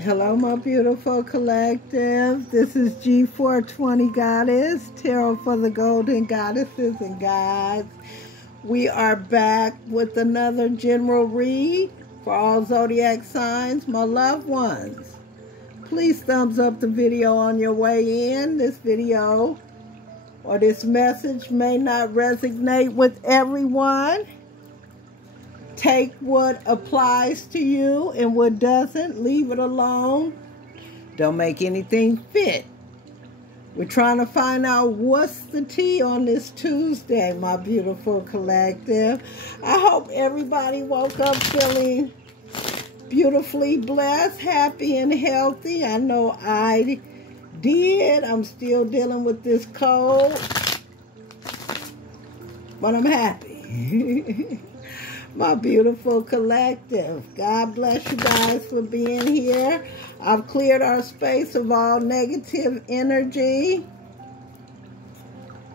Hello, my beautiful collective. This is G420 Goddess, Tarot for the Golden Goddesses and Gods. We are back with another general read for all zodiac signs, my loved ones. Please thumbs up the video on your way in. This video or this message may not resonate with everyone. Take what applies to you and what doesn't, leave it alone. Don't make anything fit. We're trying to find out what's the tea on this Tuesday, my beautiful collective. I hope everybody woke up feeling beautifully blessed, happy, and healthy. I know I did. I'm still dealing with this cold, but I'm happy. My beautiful collective, God bless you guys for being here. I've cleared our space of all negative energy.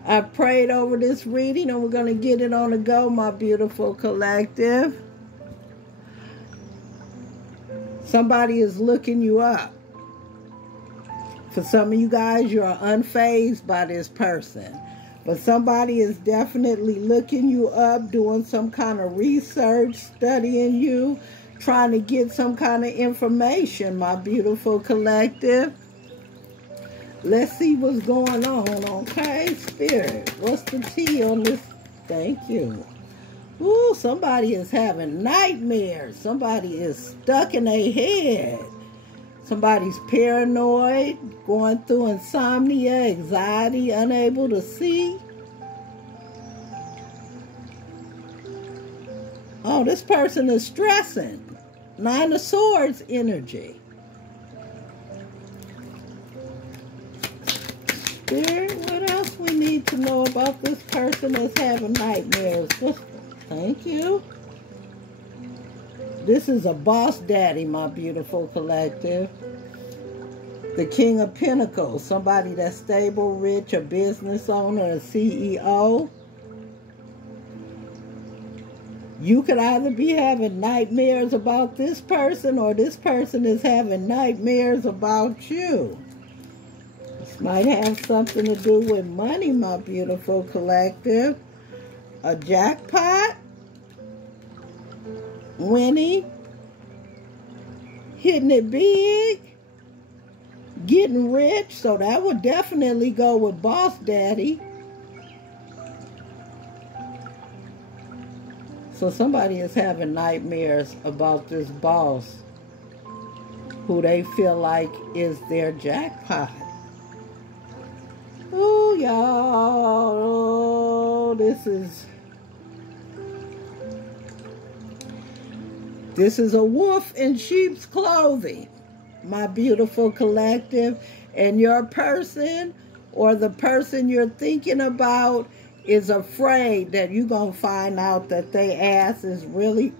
I prayed over this reading and we're going to get it on the go, my beautiful collective. Somebody is looking you up. For some of you guys, you are unfazed by this person. But somebody is definitely looking you up, doing some kind of research, studying you, trying to get some kind of information, my beautiful collective. Let's see what's going on, okay? Spirit, what's the tea on this? Thank you. Ooh, somebody is having nightmares. Somebody is stuck in their head. Somebody's paranoid, going through insomnia, anxiety, unable to see. Oh, this person is stressing. Nine of Swords energy. Spirit, what else we need to know about this person that's having nightmares? Thank you. This is a boss daddy, my beautiful collective. The King of Pentacles, somebody that's stable, rich, a business owner, a CEO. You could either be having nightmares about this person or this person is having nightmares about you. This might have something to do with money, my beautiful collective. A jackpot. Winning, hitting it big, getting rich, so that would definitely go with boss daddy. So somebody is having nightmares about this boss who they feel like is their jackpot. Ooh, y'all, oh, this is a wolf in sheep's clothing, my beautiful collective. And your person or the person you're thinking about is afraid that you're going to find out that their ass is really...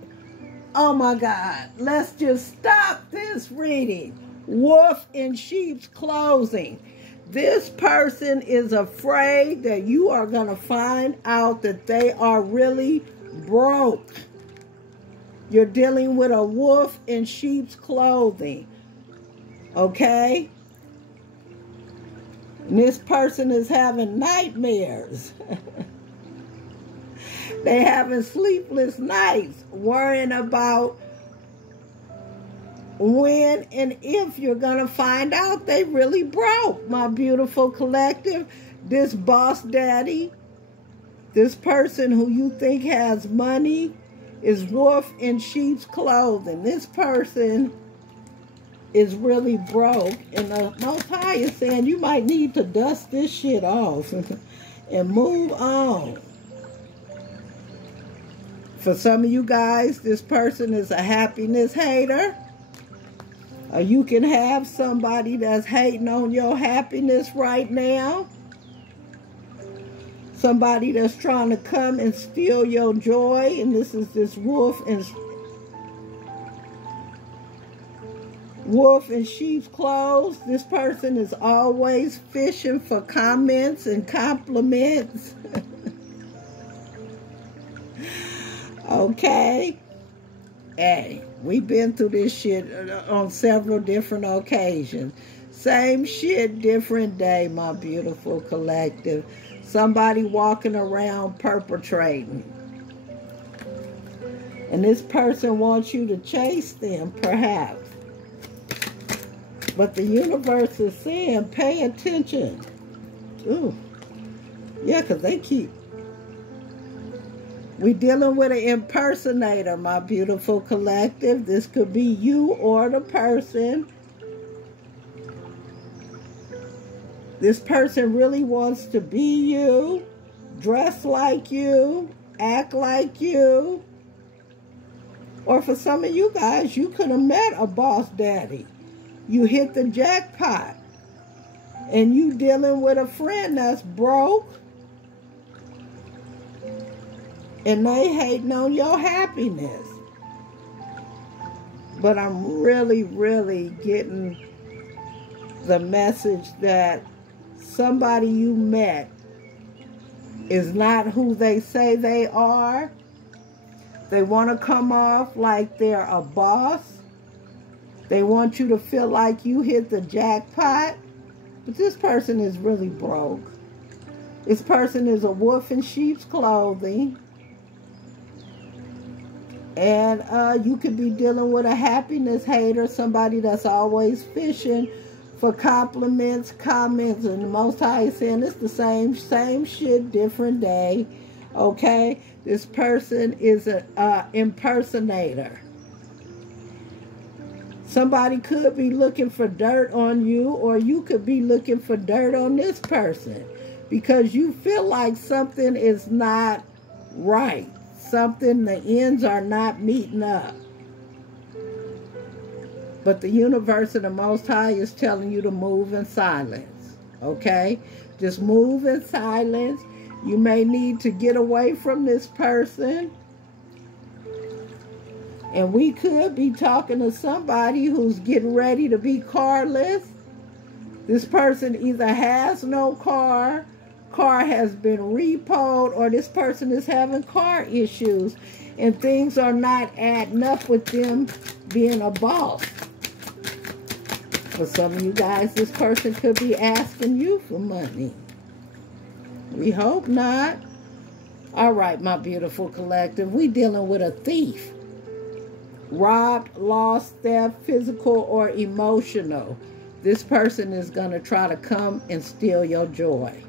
Oh my God, let's just stop this reading. Wolf in sheep's clothing. This person is afraid that you are going to find out that they are really broke. You're dealing with a wolf in sheep's clothing. Okay? And this person is having nightmares. They having sleepless nights, worrying about when and if you're going to find out they really broke, my beautiful collective. This boss daddy, this person who you think has money, is wolf in sheep's clothing. This person is really broke, and the Most High is saying you might need to dust this shit off and move on. For some of you guys, this person is a happiness hater. Or you can have somebody that's hating on your happiness right now. Somebody that's trying to come and steal your joy. And this is this wolf in sheep's clothes. This person is always fishing for comments and compliments. Okay. Hey, We've been through this shit on several different occasions. Same shit, different day, my beautiful collective. Somebody walking around perpetrating. And this person wants you to chase them, perhaps. But the universe is saying, pay attention. Ooh. Yeah, because they keep... We dealing with an impersonator, my beautiful collective. This could be you or the person. This person really wants to be you, dress like you, act like you. Or for some of you guys, you could have met a boss daddy. You hit the jackpot. And you dealing with a friend that's broke. And they hating on your happiness. But I'm really, really getting the message that somebody you met is not who they say they are. They want to come off like they're a boss. They want you to feel like you hit the jackpot. But this person is really broke. This person is a wolf in sheep's clothing. And you could be dealing with a happiness hater, somebody that's always fishing for compliments, comments, and the Most High is saying it's the same shit, different day. Okay? This person is an impersonator. Somebody could be looking for dirt on you, or you could be looking for dirt on this person because you feel like something is not right. Something, the ends are not meeting up. But the universe and the Most High is telling you to move in silence. Okay? Just move in silence. You may need to get away from this person. And we could be talking to somebody who's getting ready to be carless. This person either has no car has been repoed, or this person is having car issues and things are not adding up with them being a boss. For some of you guys, this person could be asking you for money. We hope not. All right, my beautiful collective, we dealing with a thief. Robbed, lost, theft, physical or emotional. This person is going to try to come and steal your joy.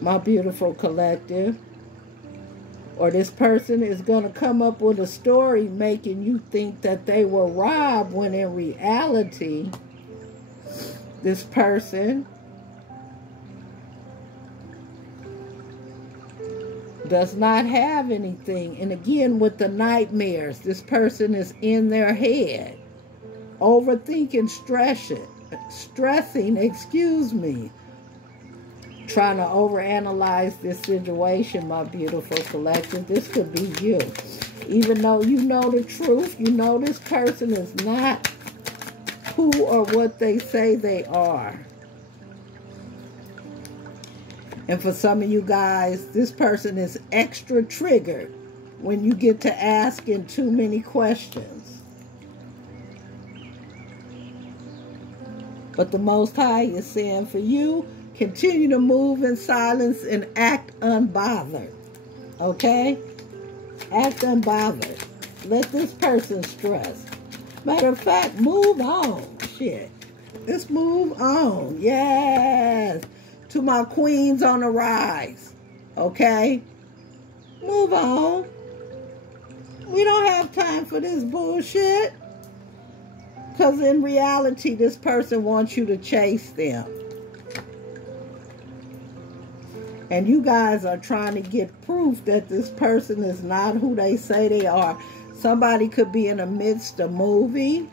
My beautiful collective. Or this person is going to come up with a story making you think that they were robbed, when in reality, this person does not have anything. And again, with the nightmares, this person is in their head, overthinking, stressing, trying to overanalyze this situation, my beautiful collective. This could be you. Even though you know the truth, you know this person is not who or what they say they are. And for some of you guys, this person is extra triggered when you get to asking too many questions. But the Most High is saying for you, continue to move in silence and act unbothered. Okay? Act unbothered. Let this person stress. Matter of fact, move on. Shit. Let's move on. Yes. To my queens on the rise. Okay? Move on. We don't have time for this bullshit. Because in reality, this person wants you to chase them. And you guys are trying to get proof that this person is not who they say they are. Somebody could be in the midst of moving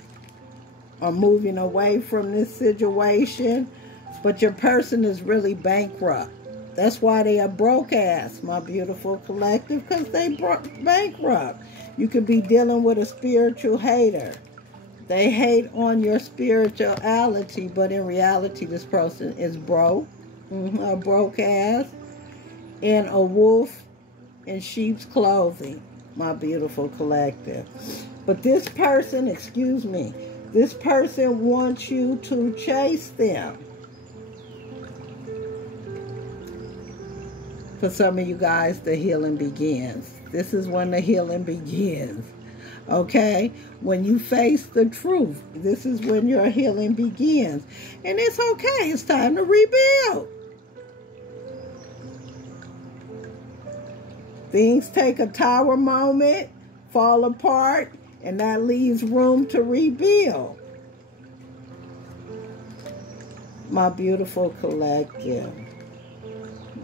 or moving away from this situation, but your person is really bankrupt. That's why they are broke ass, my beautiful collective, because they bankrupt. You could be dealing with a spiritual hater. They hate on your spirituality, but in reality, this person is broke, a broke ass, and a wolf in sheep's clothing. my beautiful collective. But this person, excuse me, this person wants you to chase them. For some of you guys, the healing begins. This is when the healing begins. Okay? When you face the truth, this is when your healing begins. And it's okay. It's time to rebuild. Things take a tower moment, fall apart, and that leaves room to rebuild. My beautiful collective,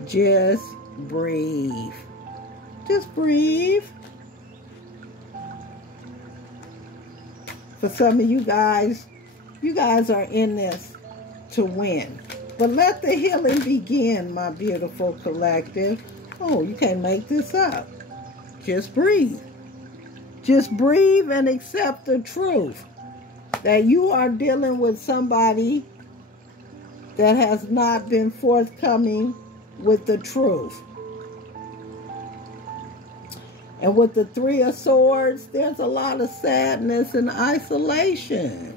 just breathe. Just breathe. For some of you guys are in this to win. But let the healing begin, my beautiful collective. Oh, you can't make this up. Just breathe. Just breathe and accept the truth that you are dealing with somebody that has not been forthcoming with the truth. And with the Three of Swords, there's a lot of sadness and isolation.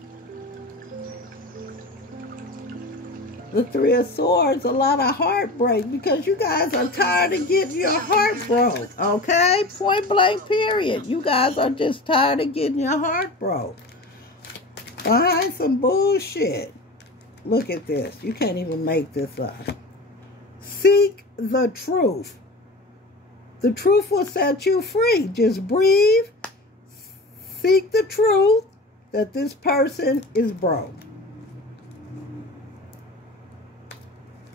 The Three of Swords, a lot of heartbreak because you guys are tired of getting your heart broke, okay? Point blank, period. You guys are just tired of getting your heart broke behind some bullshit. Look at this. You can't even make this up. Seek the truth. The truth will set you free. Just breathe. Seek the truth that this person is broke.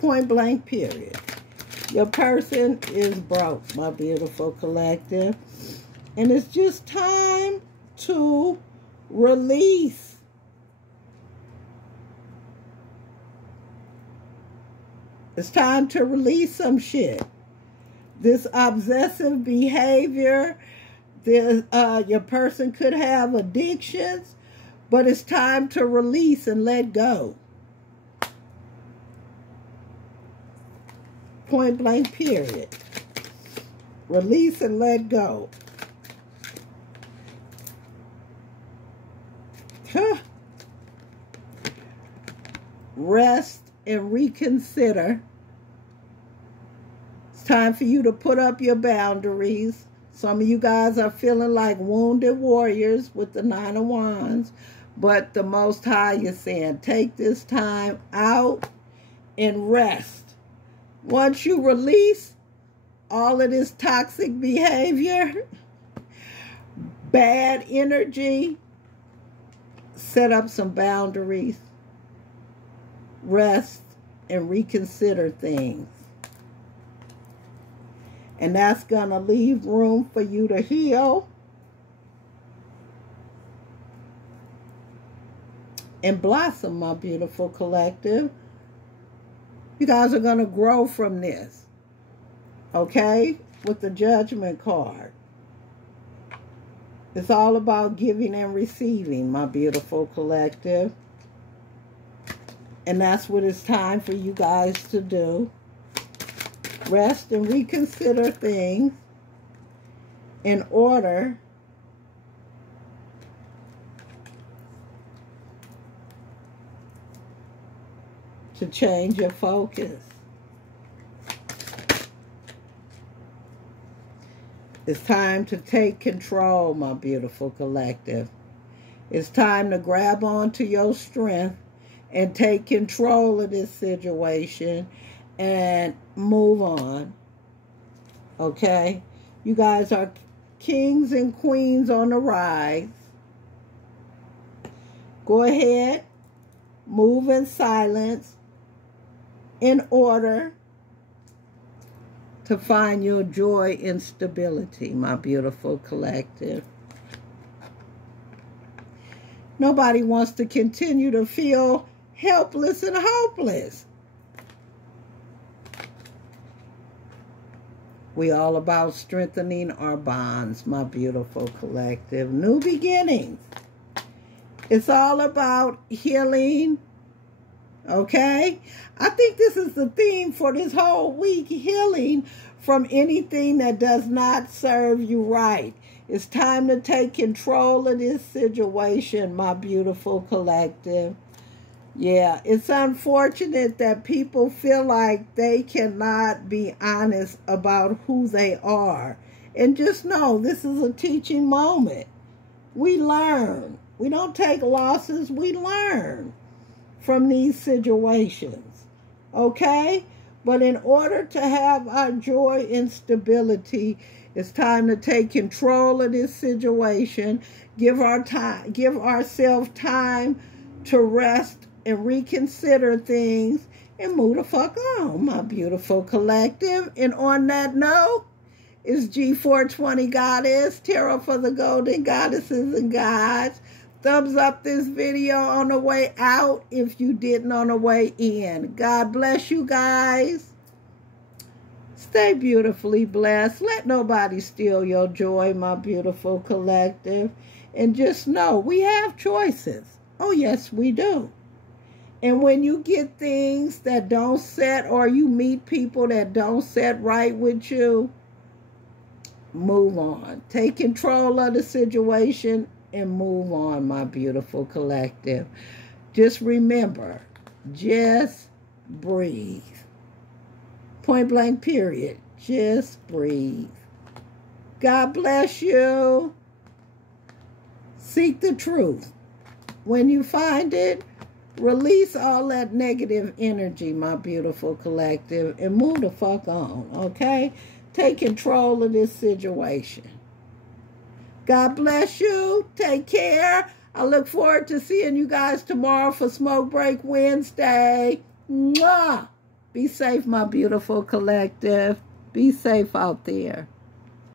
Point blank, period. Your person is broke, my beautiful collective. And it's just time to release. It's time to release some shit. This obsessive behavior, your person could have addictions, but it's time to release and let go. Point blank, period. Release and let go. Rest and reconsider. It's time for you to put up your boundaries. Some of you guys are feeling like wounded warriors with the Nine of Wands, but the Most High is saying, take this time out and rest. Once you release all of this toxic behavior, bad energy, set up some boundaries, rest, and reconsider things. And that's going to leave room for you to heal and blossom, my beautiful collective. You guys are going to grow from this, okay? With the Judgment card. It's all about giving and receiving, my beautiful collective. And that's what it's time for you guys to do. Rest and reconsider things in order to change your focus. It's time to take control, my beautiful collective. It's time to grab onto your strength and take control of this situation and move on. Okay? You guys are kings and queens on the rise. Go ahead, move in silence in order to find your joy and stability, my beautiful collective. Nobody wants to continue to feel helpless and hopeless. We all about strengthening our bonds, my beautiful collective. New beginnings. It's all about healing. Okay? I think this is the theme for this whole week. Healing from anything that does not serve you right. It's time to take control of this situation, my beautiful collective. Yeah, it's unfortunate that people feel like they cannot be honest about who they are. And just know, this is a teaching moment. We learn. We don't take losses. We learn from these situations. Okay? But in order to have our joy and stability, it's time to take control of this situation. Give ourselves time to rest and reconsider things and move the fuck on, my beautiful collective. And on that note, it's G420 Goddess, Tarot for the Golden Goddesses and Gods. Thumbs up this video on the way out if you didn't on the way in. God bless you guys. Stay beautifully blessed. Let nobody steal your joy, my beautiful collective. And just know, we have choices. Oh, yes, we do. And when you get things that don't set, or you meet people that don't set right with you, move on. Take control of the situation and move on, my beautiful collective. Just remember, just breathe. Point blank, period. Just breathe. God bless you. Seek the truth. When you find it, release all that negative energy, my beautiful collective, and move the fuck on, okay? Take control of this situation. God bless you. Take care. I look forward to seeing you guys tomorrow for Smoke Break Wednesday. Mwah! Be safe, my beautiful collective. Be safe out there.